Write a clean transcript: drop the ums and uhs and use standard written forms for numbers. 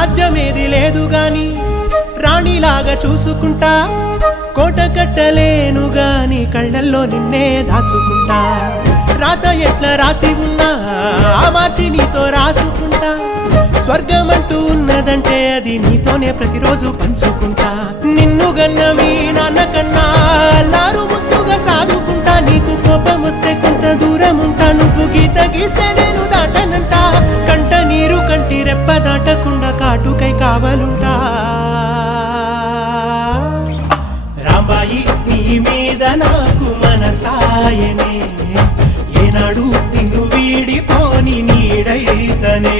రాజ్యమేది లేదు గాని రాణిలాగా చూసుకుంటా కోట కట్టలేను గాని కళ్ళల్లో నిన్నే దాచుకుంటా రాత ఎట్లా రాసి ఉన్నా ఆ మార్చి నీతో రాసుకుంటా స్వర్గమంటూ ఉన్నదంటే అది నీతోనే ప్రతిరోజు పంచుకుంటా నిన్ను గన్న మీ నాన్న కన్నా అల్లారు ముద్దుగా సాదుకుంటా నీకు కోపం వస్తే కొంత దూరం ఉంటా నువ్వు గీత గీస్తే నేను దాటనంట కంట నీరు కంటి రెప్ప దాటకుండా కాటుకై కావలుంటా రాంబాయి నీ మీద నాకు మనసాయనే ఏనాడు నిన్ను వీడిపోని నీడైతనే